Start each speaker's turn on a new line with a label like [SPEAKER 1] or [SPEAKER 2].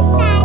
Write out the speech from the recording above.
[SPEAKER 1] Bye.